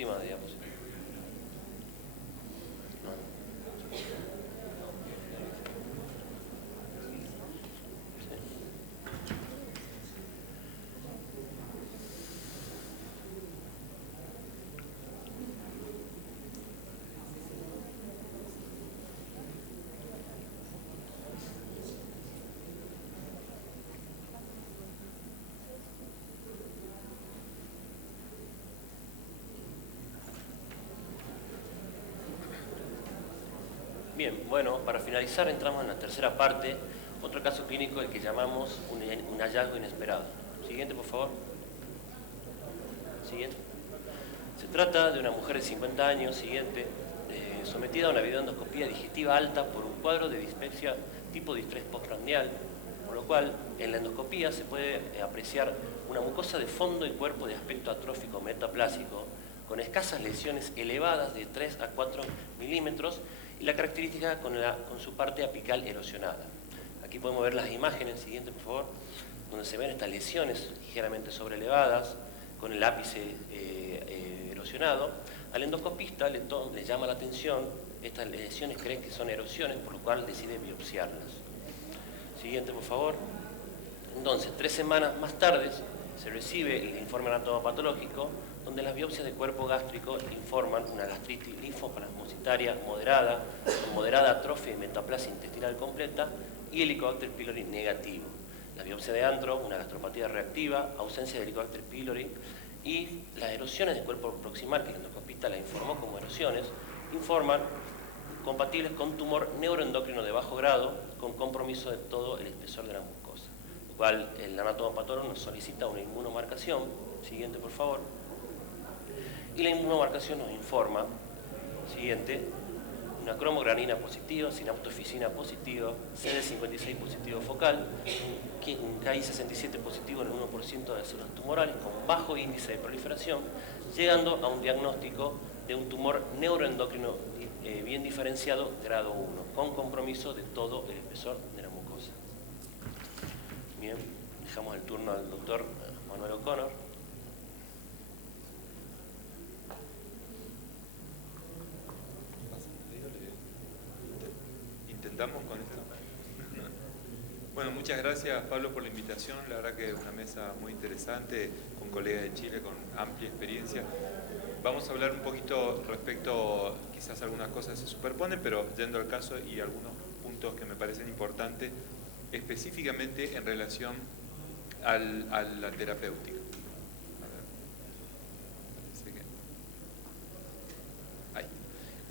última diapositiva. Bien, bueno, para finalizar entramos en la tercera parte, otro caso clínico el que llamamos un hallazgo inesperado. Siguiente, por favor. Siguiente. Se trata de una mujer de 50 años, siguiente, sometida a una videoendoscopía digestiva alta por un cuadro de dispepsia tipo distrés postprandial, por lo cual en la endoscopía se puede apreciar una mucosa de fondo y cuerpo de aspecto atrófico metaplásico, con escasas lesiones elevadas de 3 a 4 milímetros y la característica con su parte apical erosionada. Aquí podemos ver las imágenes, siguiente por favor, donde se ven estas lesiones ligeramente sobrelevadas, con el ápice erosionado. Al endoscopista le llama la atención, estas lesiones creen que son erosiones, por lo cual decide biopsiarlas. Siguiente por favor. Entonces, 3 semanas más tarde se recibe el informe anatomopatológico, donde las biopsias de cuerpo gástrico informan una gastritis linfoplasmocitaria moderada, con moderada atrofia y metaplasia intestinal completa y Helicobacter pylori negativo. La biopsia de antro, una gastropatía reactiva, ausencia de Helicobacter pylori y las erosiones del cuerpo proximal, que el endoscopista la informó como erosiones, informan compatibles con tumor neuroendocrino de bajo grado, con compromiso de todo el espesor de la mucosa. Lo cual el anatomopatólogo nos solicita una inmunomarcación. Siguiente, por favor. Y la inmunomarcación nos informa, siguiente, una cromogranina positiva, sinaptofisina positiva, CD56 positivo focal, un KI67 positivo en el 1% de células tumorales con bajo índice de proliferación, llegando a un diagnóstico de un tumor neuroendocrino bien diferenciado grado 1, con compromiso de todo el espesor de la mucosa. Bien, dejamos el turno al doctor Manuel O'Connor. ¿Intentamos con esto? Bueno, muchas gracias Pablo por la invitación. La verdad que es una mesa muy interesante, con colegas de Chile con amplia experiencia. Vamos a hablar un poquito respecto, quizás algunas cosas se superponen, pero yendo al caso y algunos puntos que me parecen importantes, específicamente en relación a la terapéutica.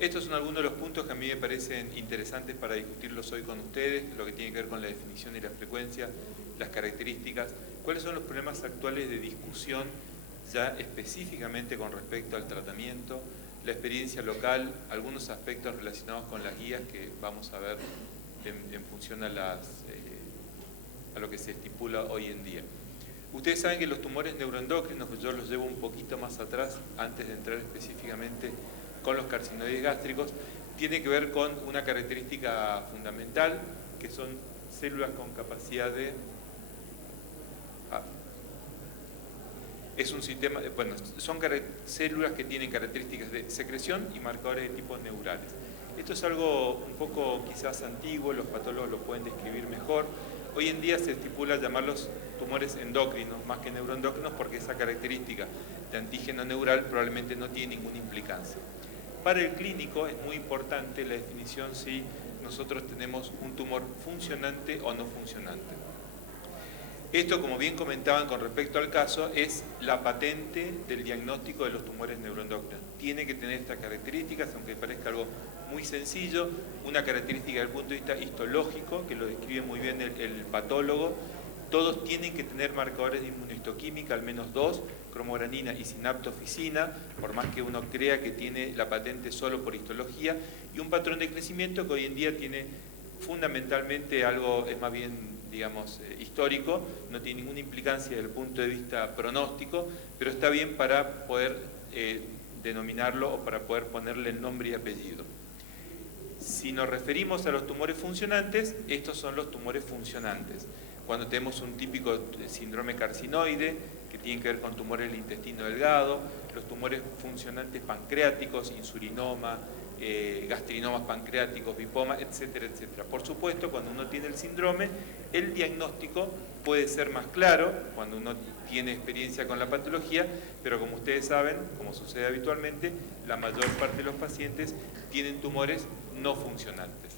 Estos son algunos de los puntos que a mí me parecen interesantes para discutirlos hoy con ustedes, lo que tiene que ver con la definición y la frecuencia, las características, cuáles son los problemas actuales de discusión ya específicamente con respecto al tratamiento, la experiencia local, algunos aspectos relacionados con las guías que vamos a ver en función a lo que se estipula hoy en día. Ustedes saben que los tumores neuroendocrinos, yo los llevo un poquito más atrás, antes de entrar específicamente con los carcinoides gástricos, tiene que ver con una característica fundamental, que son células con capacidad de... es un sistema, bueno, son células que tienen características de secreción y marcadores de tipo neurales. Esto es algo un poco quizás antiguo, los patólogos lo pueden describir mejor. Hoy en día se estipula llamarlos tumores endocrinos más que neuroendocrinos porque esa característica de antígeno neural probablemente no tiene ninguna implicancia. Para el clínico es muy importante la definición si nosotros tenemos un tumor funcionante o no funcionante. Esto, como bien comentaban con respecto al caso, es la patente del diagnóstico de los tumores neuroendocrinos. Tiene que tener estas características, aunque parezca algo muy sencillo, una característica desde el punto de vista histológico, que lo describe muy bien el patólogo. Todos tienen que tener marcadores de inmunohistoquímica, al menos 2, cromogranina y sinaptofisina, por más que uno crea que tiene la patente solo por histología, y un patrón de crecimiento que hoy en día tiene fundamentalmente algo, es más bien, digamos, histórico, no tiene ninguna implicancia desde el punto de vista pronóstico, pero está bien para poder denominarlo o para poder ponerle el nombre y apellido. Si nos referimos a los tumores funcionantes, estos son los tumores funcionantes. Cuando tenemos un típico síndrome carcinoide, que tienen que ver con tumores del intestino delgado, los tumores funcionantes pancreáticos, insulinoma, gastrinomas pancreáticos, lipoma, etcétera, etcétera. Por supuesto, cuando uno tiene el síndrome, el diagnóstico puede ser más claro cuando uno tiene experiencia con la patología, pero como ustedes saben, como sucede habitualmente, la mayor parte de los pacientes tienen tumores no funcionantes.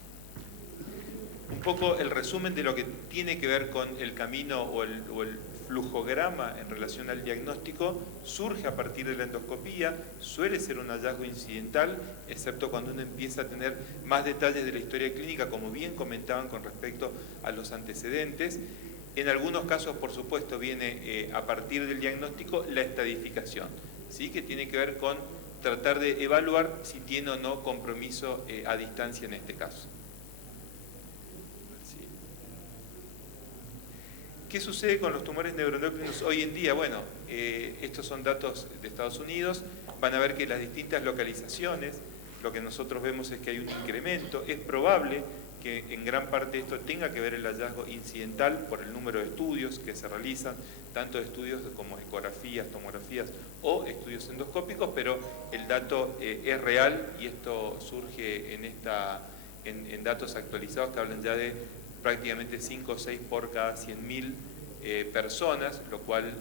Un poco el resumen de lo que tiene que ver con el camino o el flujograma en relación al diagnóstico surge a partir de la endoscopía, suele ser un hallazgo incidental, excepto cuando uno empieza a tener más detalles de la historia clínica, como bien comentaban con respecto a los antecedentes. En algunos casos, por supuesto, viene a partir del diagnóstico la estadificación, ¿sí? Que tiene que ver con tratar de evaluar si tiene o no compromiso a distancia en este caso. ¿Qué sucede con los tumores neuroendocrinos hoy en día? Bueno, estos son datos de Estados Unidos. Van a ver que las distintas localizaciones, lo que nosotros vemos es que hay un incremento. Es probable que en gran parte esto tenga que ver el hallazgo incidental por el número de estudios que se realizan, tanto estudios como ecografías, tomografías o estudios endoscópicos, pero el dato es real y esto surge en datos actualizados que hablan ya de prácticamente 5 o 6 por cada 100.000 personas, lo cual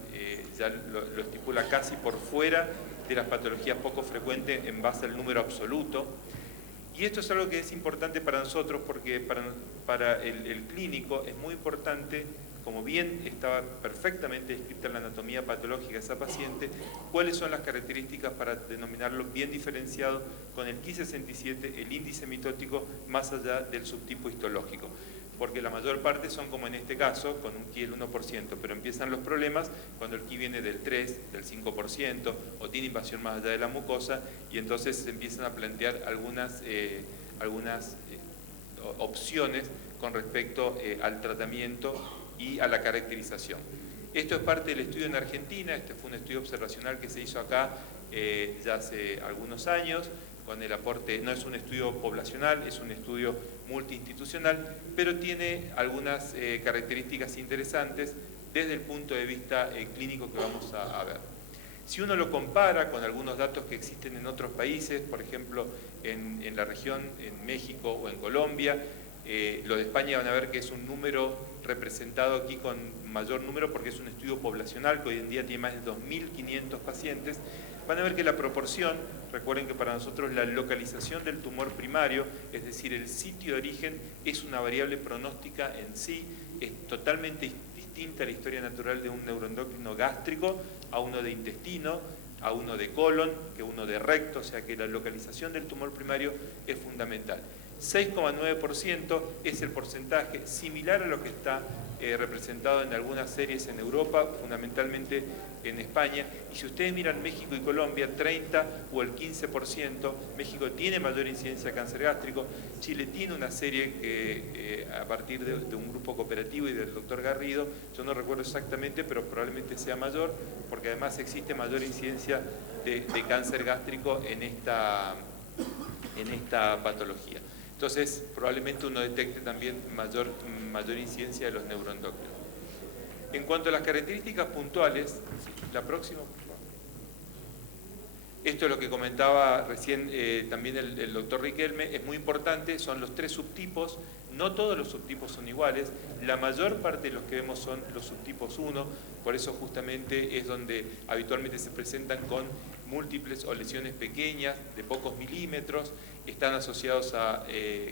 ya lo estipula casi por fuera de las patologías poco frecuentes en base al número absoluto. Y esto es algo que es importante para nosotros porque para el clínico es muy importante, como bien estaba perfectamente descrita en la anatomía patológica de esa paciente, cuáles son las características para denominarlo bien diferenciado con el Ki67, el índice mitótico, más allá del subtipo histológico. Porque la mayor parte son como en este caso, con un Ki del 1%, pero empiezan los problemas cuando el Ki viene del 3, del 5%, o tiene invasión más allá de la mucosa, y entonces se empiezan a plantear algunas opciones con respecto al tratamiento y a la caracterización. Esto es parte del estudio en Argentina, este fue un estudio observacional que se hizo acá ya hace algunos años, con el aporte, no es un estudio poblacional, es un estudio multiinstitucional, pero tiene algunas características interesantes desde el punto de vista clínico que vamos a ver. Si uno lo compara con algunos datos que existen en otros países, por ejemplo en la región, en México o en Colombia, lo de España van a ver que es un número representado aquí con mayor número porque es un estudio poblacional que hoy en día tiene más de 2.500 pacientes. Van a ver que la proporción, recuerden que para nosotros la localización del tumor primario, es decir, el sitio de origen, es una variable pronóstica en sí, es totalmente distinta a la historia natural de un neuroendocrino gástrico a uno de intestino, a uno de colon, que uno de recto, o sea que la localización del tumor primario es fundamental. 6,9% es el porcentaje similar a lo que está representado en algunas series en Europa, fundamentalmente en España, y si ustedes miran México y Colombia, 30 o el 15%, México tiene mayor incidencia de cáncer gástrico, Chile tiene una serie que a partir de un grupo cooperativo y del doctor Garrido, yo no recuerdo exactamente, pero probablemente sea mayor, porque además existe mayor incidencia de cáncer gástrico en esta patología. Entonces, probablemente uno detecte también mayor incidencia de los neuroendocrinos. En cuanto a las características puntuales, la próxima, por favor. Esto es lo que comentaba recién también el doctor Riquelme, es muy importante, son los 3 subtipos, no todos los subtipos son iguales, la mayor parte de los que vemos son los subtipos 1, por eso justamente es donde habitualmente se presentan con múltiples o lesiones pequeñas de pocos milímetros, están asociados a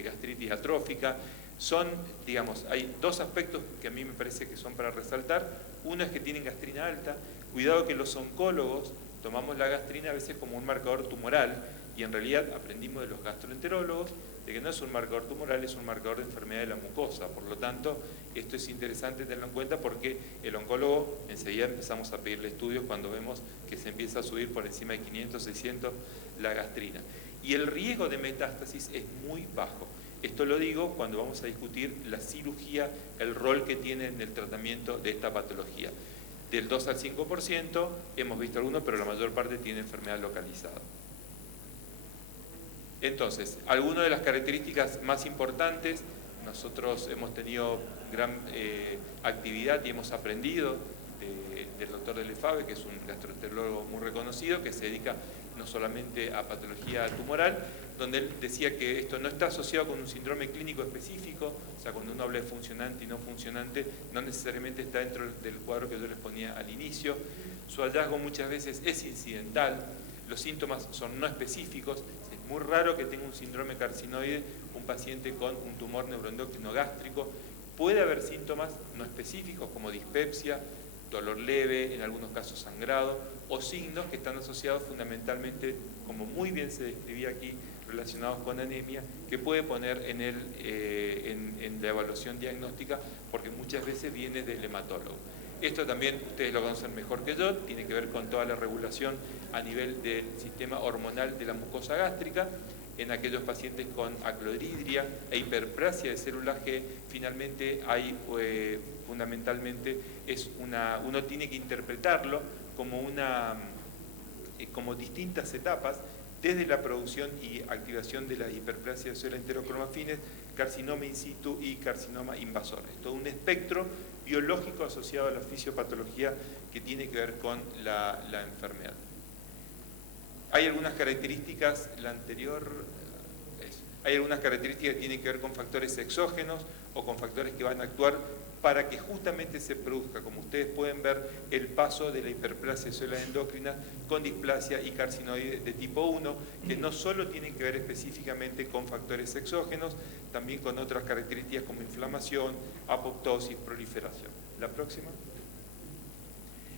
gastritis atrófica. Son, digamos, hay 2 aspectos que a mí me parece que son para resaltar. Uno es que tienen gastrina alta. Cuidado que los oncólogos tomamos la gastrina a veces como un marcador tumoral y en realidad aprendimos de los gastroenterólogos de que no es un marcador tumoral, es un marcador de enfermedad de la mucosa. Por lo tanto, esto es interesante tenerlo en cuenta porque el oncólogo enseguida empezamos a pedirle estudios cuando vemos que se empieza a subir por encima de 500, 600 la gastrina. Y el riesgo de metástasis es muy bajo. Esto lo digo cuando vamos a discutir la cirugía, el rol que tiene en el tratamiento de esta patología. Del 2 al 5% hemos visto algunos, pero la mayor parte tiene enfermedad localizada. Entonces, algunas de las características más importantes, nosotros hemos tenido gran actividad y hemos aprendido del doctor de Lefebvre, que es un gastroenterólogo muy reconocido, que se dedica no solamente a patología tumoral, donde él decía que esto no está asociado con un síndrome clínico específico, o sea, cuando uno habla de funcionante y no funcionante, no necesariamente está dentro del cuadro que yo les ponía al inicio. Su hallazgo muchas veces es incidental, los síntomas son no específicos, es muy raro que tenga un síndrome carcinoide un paciente con un tumor neuroendocrino gástrico. Puede haber síntomas no específicos como dispepsia, dolor leve, en algunos casos sangrado, o signos que están asociados fundamentalmente, como muy bien se describía aquí, relacionados con anemia, que puede poner en la evaluación diagnóstica, porque muchas veces viene del hematólogo. Esto también ustedes lo conocen mejor que yo, tiene que ver con toda la regulación a nivel del sistema hormonal de la mucosa gástrica. En aquellos pacientes con aclorhidria e hiperplasia de células G, finalmente hay, fundamentalmente, uno tiene que interpretarlo como distintas etapas, desde la producción y activación de la hiperplasia de células enterocromafines, carcinoma in situ y carcinoma invasor. Es todo un espectro biológico asociado a la fisiopatología que tiene que ver con la enfermedad. Hay algunas características, hay algunas características que tienen que ver con factores exógenos o con factores que van a actuar para que justamente se produzca, como ustedes pueden ver, el paso de la hiperplasia de células endocrinas con displasia y carcinoide de tipo 1, que no solo tienen que ver específicamente con factores exógenos, también con otras características como inflamación, apoptosis, proliferación. La próxima.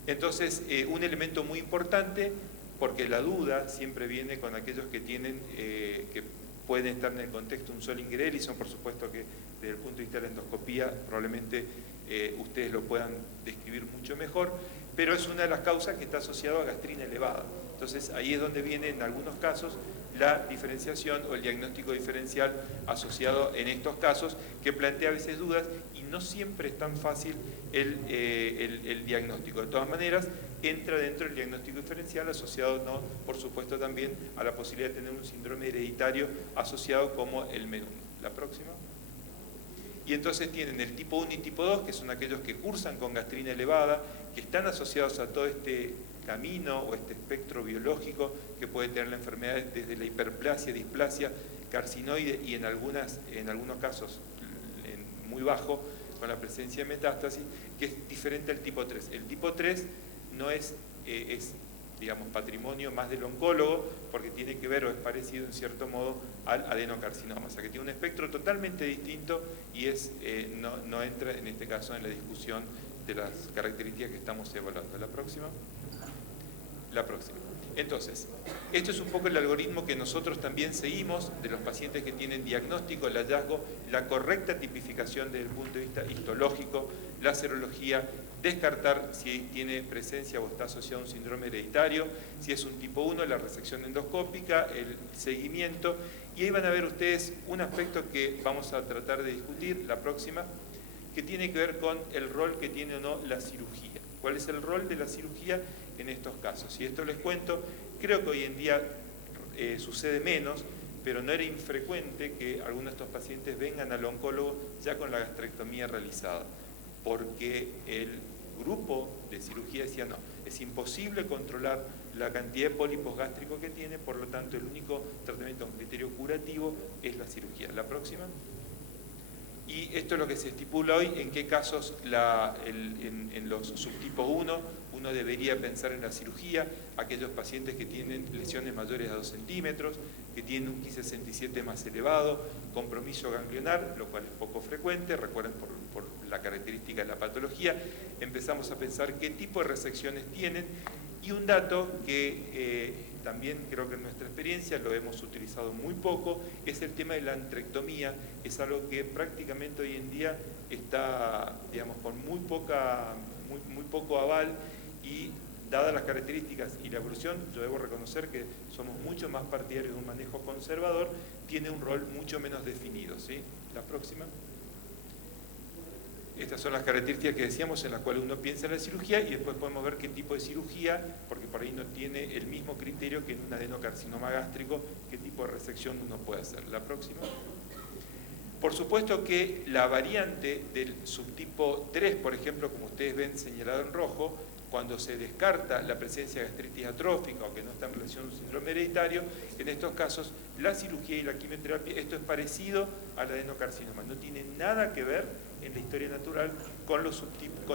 Entonces, un elemento muy importante, porque la duda siempre viene con aquellos que tienen, que pueden estar en el contexto de un Solling-Grelison, por supuesto que desde el punto de vista de la endoscopía probablemente ustedes lo puedan describir mucho mejor, pero es una de las causas que está asociada a gastrina elevada. Entonces ahí es donde viene en algunos casos la diferenciación o el diagnóstico diferencial asociado en estos casos, que plantea a veces dudas y no siempre es tan fácil el diagnóstico. De todas maneras, entra dentro del diagnóstico diferencial asociado, no, por supuesto, también a la posibilidad de tener un síndrome hereditario asociado como el MEN1. La próxima. Y entonces tienen el tipo 1 y tipo 2, que son aquellos que cursan con gastrina elevada, que están asociados a todo este camino o este espectro biológico que puede tener la enfermedad desde la hiperplasia, displasia, carcinoide y en algunos casos muy bajo, con la presencia de metástasis, que es diferente al tipo 3. El tipo 3 no es, digamos, patrimonio más del oncólogo, porque tiene que ver o es parecido en cierto modo al adenocarcinoma, o sea que tiene un espectro totalmente distinto y no entra en este caso en la discusión de las características que estamos evaluando. La próxima. La próxima. Entonces, esto es un poco el algoritmo que nosotros también seguimos de los pacientes que tienen diagnóstico, el hallazgo, la correcta tipificación desde el punto de vista histológico, la serología, descartar si tiene presencia o está asociado a un síndrome hereditario, si es un tipo 1, la resección endoscópica, el seguimiento, y ahí van a ver ustedes un aspecto que vamos a tratar de discutir, la próxima, que tiene que ver con el rol que tiene o no la cirugía. ¿Cuál es el rol de la cirugía en estos casos? Y esto les cuento, creo que hoy en día sucede menos, pero no era infrecuente que algunos de estos pacientes vengan al oncólogo ya con la gastrectomía realizada, porque el grupo de cirugía decía no, es imposible controlar la cantidad de pólipos gástricos que tiene, por lo tanto el único tratamiento con criterio curativo es la cirugía. La próxima. Y esto es lo que se estipula hoy, en qué casos en los subtipos 1 uno debería pensar en la cirugía, aquellos pacientes que tienen lesiones mayores a 2 centímetros, que tienen un Ki-67 más elevado, compromiso ganglionar, lo cual es poco frecuente, recuerden por la característica de la patología, empezamos a pensar qué tipo de resecciones tienen, y un dato que también creo que en nuestra experiencia lo hemos utilizado muy poco, es el tema de la antrectomía, es algo que prácticamente hoy en día está, digamos, con muy poco aval, y dadas las características y la evolución, yo debo reconocer que somos mucho más partidarios de un manejo conservador, tiene un rol mucho menos definido, ¿sí? La próxima. Estas son las características que decíamos en las cuales uno piensa en la cirugía, y después podemos ver qué tipo de cirugía, porque por ahí no tiene el mismo criterio que en un adenocarcinoma gástrico, qué tipo de resección uno puede hacer. La próxima. Por supuesto que la variante del subtipo 3, por ejemplo, como ustedes ven señalado en rojo, cuando se descarta la presencia de gastritis atrófica o que no está en relación a un síndrome hereditario, en estos casos la cirugía y la quimioterapia, esto es parecido al adenocarcinoma, no tiene nada que ver en la historia natural con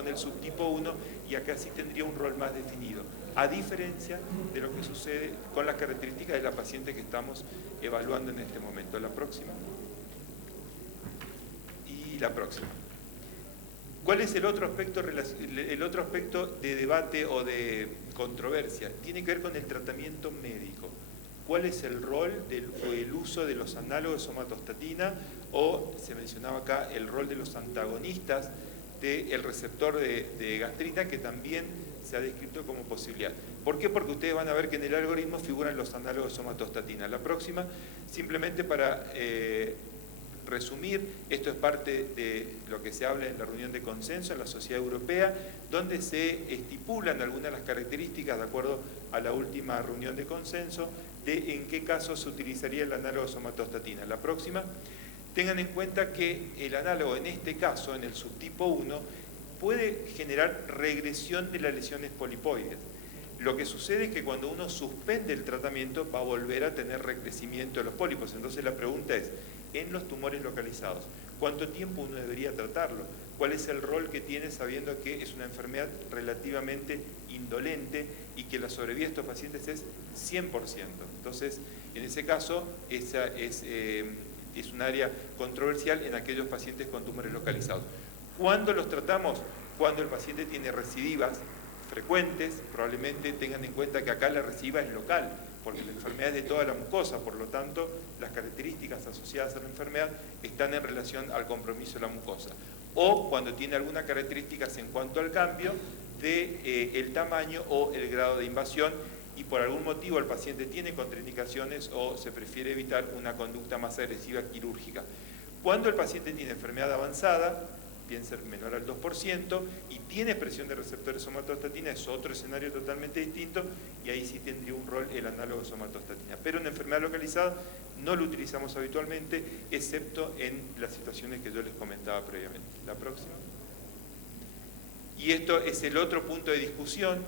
el subtipo 1 y acá sí tendría un rol más definido, a diferencia de lo que sucede con las características de la paciente que estamos evaluando en este momento. La próxima. Y la próxima. ¿Cuál es el otro aspecto de debate o de controversia? Tiene que ver con el tratamiento médico. ¿Cuál es el rol del uso de los análogos de somatostatina o, se mencionaba acá, el rol de los antagonistas del receptor de gastrina, que también se ha descrito como posibilidad? ¿Por qué? Porque ustedes van a ver que en el algoritmo figuran los análogos de somatostatina. La próxima, simplemente para resumir, esto es parte de lo que se habla en la reunión de consenso en la Sociedad Europea, donde se estipulan algunas de las características de acuerdo a la última reunión de consenso de en qué caso se utilizaría el análogo de somatostatina. La próxima, tengan en cuenta que el análogo en este caso, en el subtipo 1, puede generar regresión de las lesiones polipoides. Lo que sucede es que cuando uno suspende el tratamiento va a volver a tener recrecimiento de los pólipos. Entonces la pregunta es, en los tumores localizados, ¿cuánto tiempo uno debería tratarlo? ¿Cuál es el rol que tiene sabiendo que es una enfermedad relativamente indolente y que la sobrevida de estos pacientes es 100%? Entonces, en ese caso, esa es un área controversial en aquellos pacientes con tumores localizados. ¿Cuándo los tratamos? Cuando el paciente tiene recidivas frecuentes, probablemente tengan en cuenta que acá la recidiva es local, porque la enfermedad es de toda la mucosa, por lo tanto, las características asociadas a la enfermedad están en relación al compromiso de la mucosa. O cuando tiene algunas características en cuanto al cambio del tamaño o el grado de invasión, y por algún motivo el paciente tiene contraindicaciones o se prefiere evitar una conducta más agresiva quirúrgica. Cuando el paciente tiene enfermedad avanzada, piensa menor al 2%, y tiene expresión de receptores somatostatina, es otro escenario totalmente distinto, y ahí sí tendría un rol el análogo de somatostatina. Pero en enfermedad localizada no lo utilizamos habitualmente, excepto en las situaciones que yo les comentaba previamente. La próxima. Y esto es el otro punto de discusión.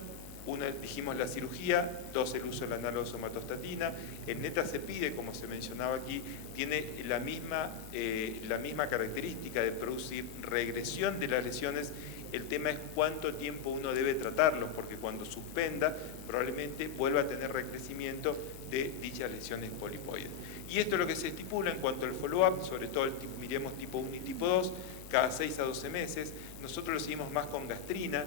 Uno, dijimos la cirugía, dos, el uso del análogo de somatostatina. El netacepide, como se mencionaba aquí, tiene la misma característica de producir regresión de las lesiones. El tema es cuánto tiempo uno debe tratarlo, porque cuando suspenda, probablemente vuelva a tener recrecimiento de dichas lesiones polipoides. Y esto es lo que se estipula en cuanto al follow-up, sobre todo miremos tipo 1 y tipo 2, cada 6 a 12 meses. Nosotros lo seguimos más con gastrina.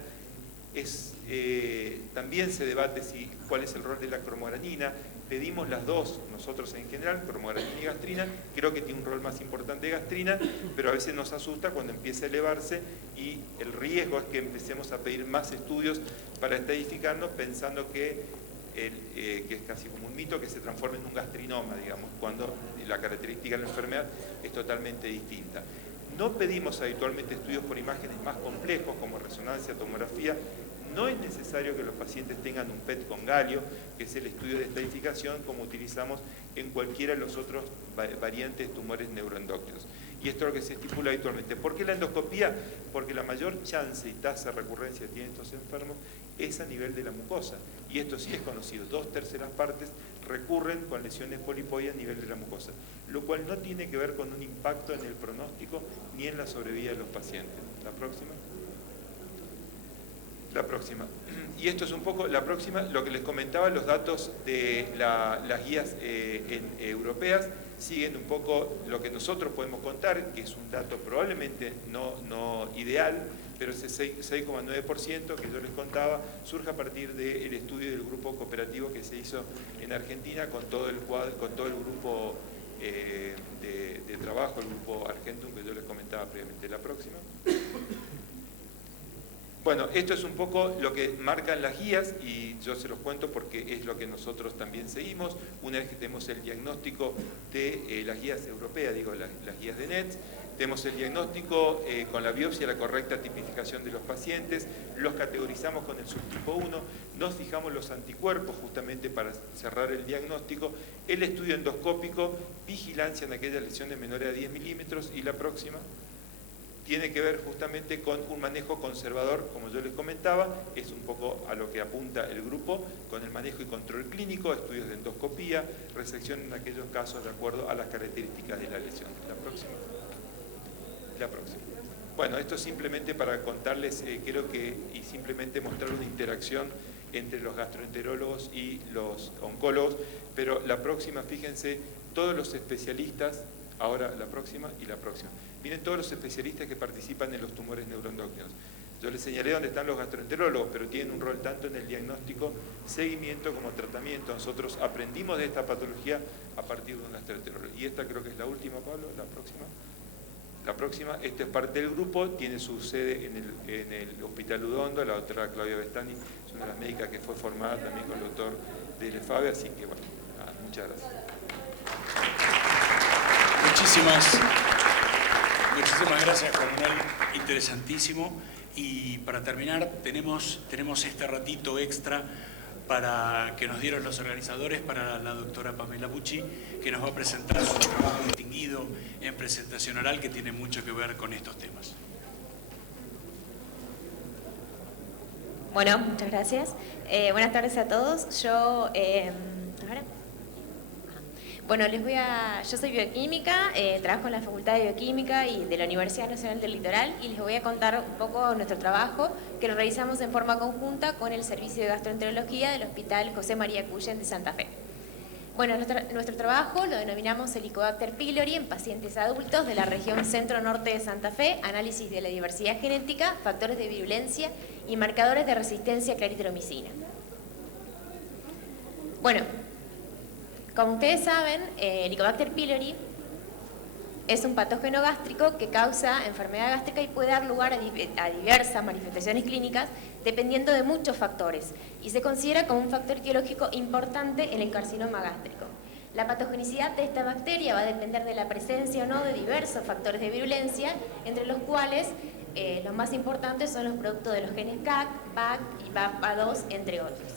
También se debate cuál es el rol de la cromogranina. Pedimos las dos, nosotros en general, cromogranina y gastrina. Creo que tiene un rol más importante de gastrina, pero a veces nos asusta cuando empieza a elevarse y el riesgo es que empecemos a pedir más estudios para estadificarnos pensando que es casi como un mito que se transforme en un gastrinoma, digamos, cuando la característica de la enfermedad es totalmente distinta. No pedimos habitualmente estudios por imágenes más complejos como resonancia, tomografía. No es necesario que los pacientes tengan un PET con galio, que es el estudio de estadificación como utilizamos en cualquiera de los otros variantes de tumores neuroendocrinos. Y esto es lo que se estipula habitualmente. ¿Por qué la endoscopía? Porque la mayor chance y tasa de recurrencia que tienen estos enfermos es a nivel de la mucosa. Y esto sí es conocido. 2/3 partes recurren con lesiones polipoides a nivel de la mucosa, lo cual no tiene que ver con un impacto en el pronóstico ni en la sobrevida de los pacientes. La próxima. La próxima. Y esto es un poco, la próxima, lo que les comentaba, los datos de las guías europeas siguen un poco lo que nosotros podemos contar, que es un dato probablemente no ideal, pero ese 6,9% que yo les contaba surge a partir del estudio del grupo cooperativo que se hizo en Argentina con todo el grupo de trabajo, el grupo Argentum que yo les comentaba previamente. La próxima. Bueno, esto es un poco lo que marcan las guías y yo se los cuento porque es lo que nosotros también seguimos. Una vez que tenemos el diagnóstico de las guías europeas, digo las guías de NETS, tenemos el diagnóstico con la biopsia, la correcta tipificación de los pacientes, los categorizamos con el subtipo 1, nos fijamos los anticuerpos justamente para cerrar el diagnóstico, el estudio endoscópico, vigilancia en aquellas lesiones menores a 10 milímetros y la próxima. tiene que ver justamente con un manejo conservador, como yo les comentaba, es un poco a lo que apunta el grupo, con el manejo y control clínico, estudios de endoscopía, resección en aquellos casos de acuerdo a las características de la lesión. La próxima. Bueno, esto simplemente para contarles, creo que, y simplemente mostrar una interacción entre los gastroenterólogos y los oncólogos, pero la próxima, fíjense, todos los especialistas, ahora la próxima y la próxima. Miren todos los especialistas que participan en los tumores neuroendocrinos. Yo les señalé dónde están los gastroenterólogos, pero tienen un rol tanto en el diagnóstico, seguimiento como tratamiento. Nosotros aprendimos de esta patología a partir de un gastroenterólogo. Y esta creo que es la última, Pablo, la próxima. La próxima, esta es parte del grupo, tiene su sede en el Hospital Udondo, la doctora Claudia Bestani, es una de las médicas que fue formada también con el doctor de Lefave, así que bueno, muchas gracias. Muchísimas gracias, coronel, interesantísimo. Y para terminar, tenemos este ratito extra para que nos dieron los organizadores, para la doctora Pamela Bucci, que nos va a presentar su trabajo distinguido en presentación oral, que tiene mucho que ver con estos temas. Bueno, muchas gracias. Buenas tardes a todos. Bueno, yo soy bioquímica, trabajo en la Facultad de Bioquímica y de la Universidad Nacional del Litoral, y les voy a contar un poco nuestro trabajo que lo realizamos en forma conjunta con el Servicio de Gastroenterología del Hospital José María Cullen de Santa Fe. Bueno, nuestro trabajo lo denominamos Helicobacter pylori en pacientes adultos de la región centro-norte de Santa Fe, análisis de la diversidad genética, factores de virulencia y marcadores de resistencia a claritromicina. Bueno, como ustedes saben, Helicobacter pylori es un patógeno gástrico que causa enfermedad gástrica y puede dar lugar a diversas manifestaciones clínicas dependiendo de muchos factores, y se considera como un factor etiológico importante en el carcinoma gástrico. La patogenicidad de esta bacteria va a depender de la presencia o no de diversos factores de virulencia, entre los cuales los más importantes son los productos de los genes CAC, BAC y BAP2, entre otros.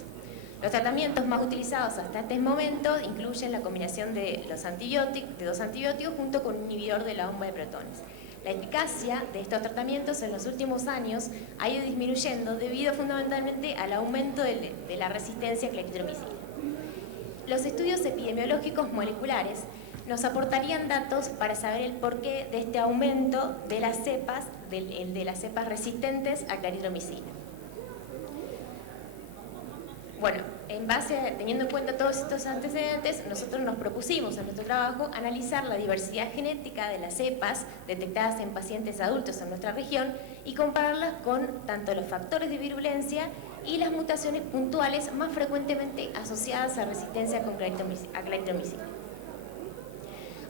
Los tratamientos más utilizados hasta este momento incluyen la combinación de dos antibióticos junto con un inhibidor de la bomba de protones. La eficacia de estos tratamientos en los últimos años ha ido disminuyendo debido fundamentalmente al aumento de la resistencia a claritromicina. Los estudios epidemiológicos moleculares nos aportarían datos para saber el porqué de este aumento de las cepas, de las cepas resistentes a claritromicina. Bueno, teniendo en cuenta todos estos antecedentes, nosotros nos propusimos en nuestro trabajo analizar la diversidad genética de las cepas detectadas en pacientes adultos en nuestra región y compararlas con tanto los factores de virulencia y las mutaciones puntuales más frecuentemente asociadas a resistencia a claritromicina.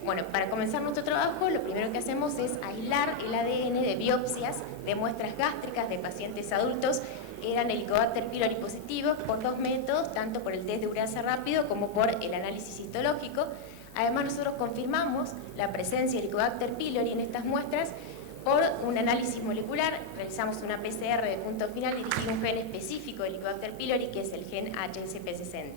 Bueno, para comenzar nuestro trabajo, lo primero que hacemos es aislar el ADN de biopsias de muestras gástricas de pacientes adultos que eran Helicobacter pylori positivos por dos métodos, tanto por el test de urease rápido como por el análisis histológico. Además, nosotros confirmamos la presencia de Helicobacter pylori en estas muestras por un análisis molecular. Realizamos una PCR de punto final dirigido a un gen específico de Helicobacter pylori, que es el gen HSP60.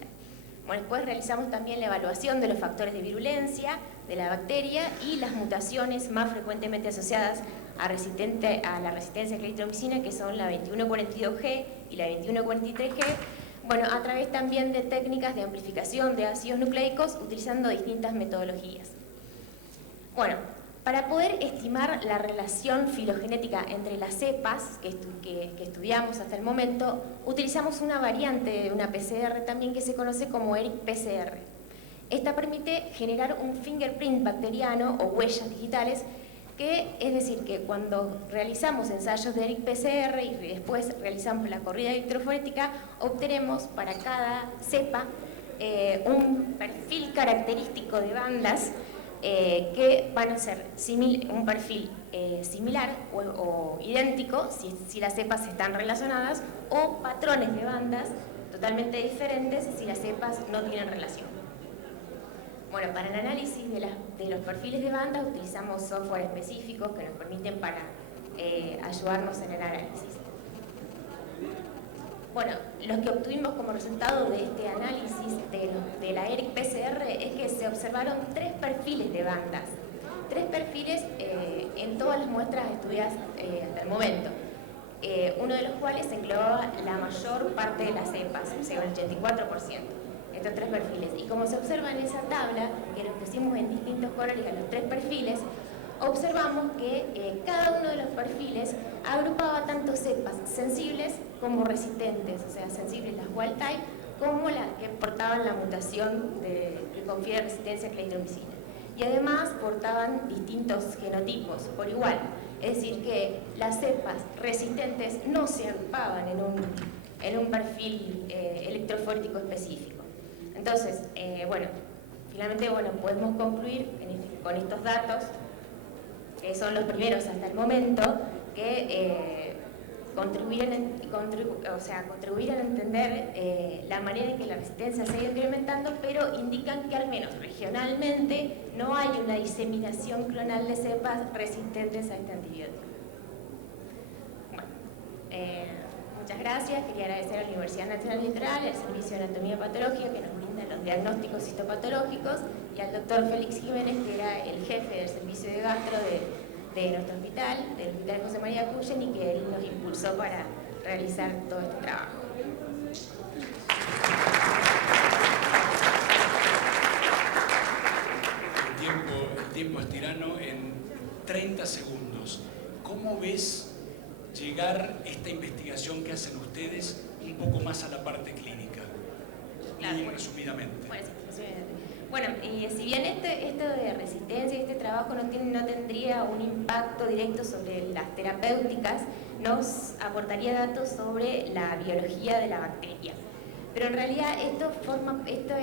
Bueno, después realizamos también la evaluación de los factores de virulencia de la bacteria y las mutaciones más frecuentemente asociadas a la resistencia a claritromicina, que son la 2142G y la 2143G, bueno, a través también de técnicas de amplificación de ácidos nucleicos utilizando distintas metodologías. Bueno, para poder estimar la relación filogenética entre las cepas que estudiamos hasta el momento, utilizamos una variante de una PCR también que se conoce como ERIC-PCR. Esta permite generar un fingerprint bacteriano o huellas digitales, es decir, que cuando realizamos ensayos de ERIC-PCR y después realizamos la corrida electroforética, obtenemos para cada cepa un perfil característico de bandas que van a ser un perfil similar o idéntico si las cepas están relacionadas, o patrones de bandas totalmente diferentes si las cepas no tienen relación. Bueno, para el análisis de los perfiles de bandas utilizamos software específicos que nos permiten para ayudarnos en el análisis. Bueno, lo que obtuvimos como resultado de este análisis de la ERIC-PCR es que se observaron 3 perfiles de bandas. 3 perfiles en todas las muestras estudiadas hasta el momento, uno de los cuales engloba la mayor parte de las cepas, o sea, el 84%, estos 3 perfiles. Y como se observa en esa tabla, que los pusimos en distintos colores a los 3 perfiles, observamos que cada uno de los perfiles agrupaba tanto cepas sensibles como resistentes, o sea, sensibles las wild type, como las que portaban la mutación que confiere resistencia a clindamicina. Y además portaban distintos genotipos por igual, es decir, que las cepas resistentes no se agrupaban en un perfil electroforético específico. Entonces, finalmente podemos concluir con estos datos, que son los primeros hasta el momento, que contribuyeron a entender la manera en que la resistencia se ha ido incrementando, pero indican que al menos regionalmente no hay una diseminación clonal de cepas resistentes a este antibiótico. Muchas gracias. Quería agradecer a la Universidad Nacional Litoral, al Servicio de Anatomía Patológica que nos brinda los diagnósticos histopatológicos, y al doctor Félix Jiménez, que era el jefe del servicio de gastro de nuestro hospital, del Hospital José María Cuyen, y que él nos impulsó para realizar todo este trabajo. El tiempo es tirano. En 30 segundos, ¿cómo ves llegar esta investigación que hacen ustedes un poco más a la parte clínica? Claro, resumidamente. Bueno, y si bien esto de resistencia y este trabajo no tendría un impacto directo sobre las terapéuticas, nos aportaría datos sobre la biología de la bacteria. Pero en realidad esto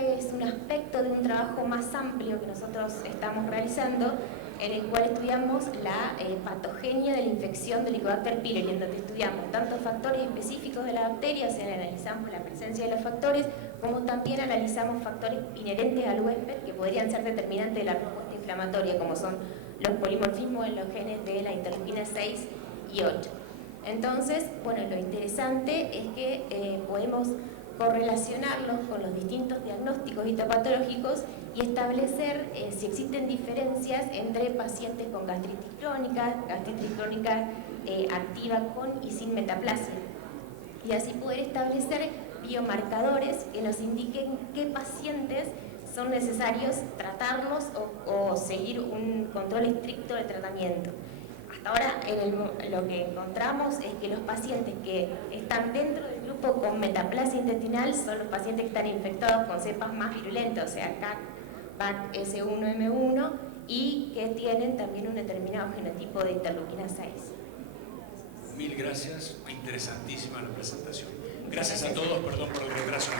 es un aspecto de un trabajo más amplio que nosotros estamos realizando, en el cual estudiamos la patogenia de la infección de Helicobacter pylori, en donde estudiamos tanto factores específicos de la bacteria, o sea, analizamos la presencia de los factores, como también analizamos factores inherentes al huésped que podrían ser determinantes de la respuesta inflamatoria, como son los polimorfismos en los genes de la interleuquina 6 y 8. Entonces, lo interesante es que podemos correlacionarlos con los distintos diagnósticos histopatológicos y establecer si existen diferencias entre pacientes con gastritis crónica activa con y sin metaplasia, y así poder establecer biomarcadores que nos indiquen qué pacientes son necesarios tratarlos o seguir un control estricto del tratamiento. Hasta ahora lo que encontramos es que los pacientes que están dentro del grupo con metaplasia intestinal son los pacientes que están infectados con cepas más virulentas, o sea, CAC, S1M1, y que tienen también un determinado genotipo de interleuquina 6. Mil gracias, interesantísima la presentación. Gracias a todos, perdón por el retraso.